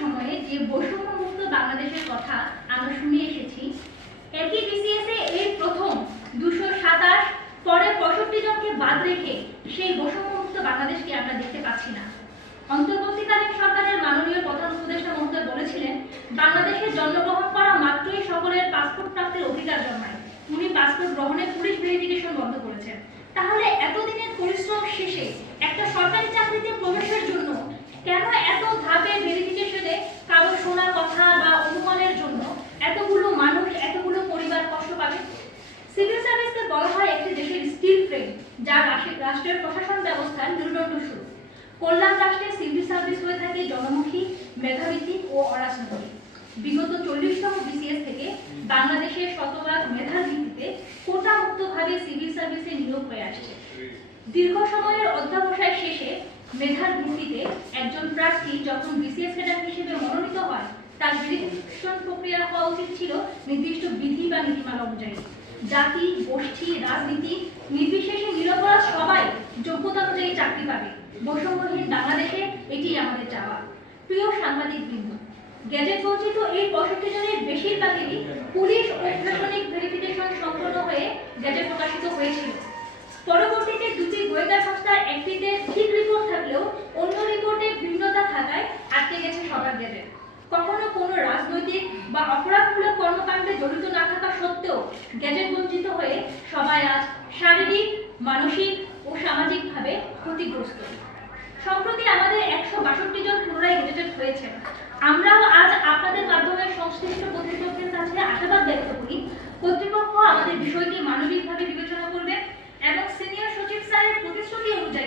সময়ে যে বৈষম্যমুক্ত বাংলাদেশের কথা আমরা শুনে এসেছি, একই বিসিএস এর প্রথম 227, পরে 65 জনকে বাদ রেখে সেই বৈষম্যমুক্ত বাংলাদেশকে আমরা দেখতে পাচ্ছি না। অন্তর্বর্তীকালীন সরকারের মাননীয় প্রধান উপদেষ্টা মহোদয় বলেছিলেন, বাংলাদেশে জন্মগ্রহণ করা মাত্রই সকলের পাসপোর্ট প্রাপ্তির অধিকার জন্মায়। উনি পাসপোর্ট গ্রহণে পুলিশ ভেরিফিকেশন বন্ধ করেছেন। তাহলে এতদিনের পরিশ্রম শেষে একটা সরকারি চাকরিতে প্রবেশের জন্য কেন এত ধাপে ভেরিফিকেশনে কারো শোনা কথা বা অনুমানের জন্য এতগুলো মানুষ, এতগুলো পরিবার কষ্ট পাবে? সিভিল সার্ভিসকে বলা হয় একটি দেশের স্টিল ফ্রেম, যা রাষ্ট্রের প্রশাসন ব্যবস্থার মেরুদণ্ড স্বরূপ। কল্যাণ রাষ্ট্রে সিভিল সার্ভিস হয়ে থাকে জনমুখী, মেধাভিত্তিক ও অরাজনৈতিক। বিগত 40তম বিসিএস থেকে বাংলাদেশের শতভাগ মেধার ভিত্তিতে কোটা মুক্তভাবে সিভিল সার্ভিসে নিয়োগ হয়ে আসছে। দীর্ঘ সময়ের অধ্যাবসায় শেষে মেধার ভিত্তিতে একজন প্রার্থী যখন বিসিএস ক্যাডার হিসেবে মনোনীত হয়, তার ভেরিফিকেশন প্রক্রিয়া হওয়া উচিত ছিল নির্দিষ্ট বিধি বা নীতিমালা অনুযায়ী। জাতি, গোষ্ঠী, রাজনীতি নির্বিশেষে নিরপরাধ সবাই যোগ্যতা অনুযায়ী চাকরি পাবে। বৈষম্যহীন বাংলাদেশে এটি আমাদের চাওয়া। প্রিয় সাংবাদিক বৃন্দ, গ্যাজেট বঞ্চিত এই 65 জনের বেশিরভাগেরই পুলিশ ও প্রশাসনিক ভেরিফিকেশন সম্পন্ন হয়ে গ্যাজেট প্রকাশিত হয়েছিল। পরবর্তীতে দুটি গোয়েন্দা সংস্থার একটিতে ঠিক রিপোর্ট থাকলেও অন্য রিপোর্টে ভিন্নতা থাকায় আটকে গেছে সবার গ্যাজেট। কখনো কোনো রাজনৈতিক বা অপরাধমূলক কর্মকাণ্ডে জড়িত না থাকা সত্ত্বেও গ্যাজেট বঞ্চিত হয়ে সবাই আজ শারীরিক, মানসিক ও সামাজিকভাবে ক্ষতিগ্রস্ত। সম্প্রতি আমাদের 162 জন পুনরায় গ্যাজেটেড হয়েছেন। আমরাও আজ আপনাদের মাধ্যমে সংশ্লিষ্ট কর্তৃপক্ষের কাছে আশাবাদ ব্যক্ত করি, কর্তৃপক্ষ আমাদের বিষয়টি মানবিকভাবে বিবেচনা করবে এবং সিনিয়র সচিব স্যারের প্রতিশ্রুতি অনুযায়ী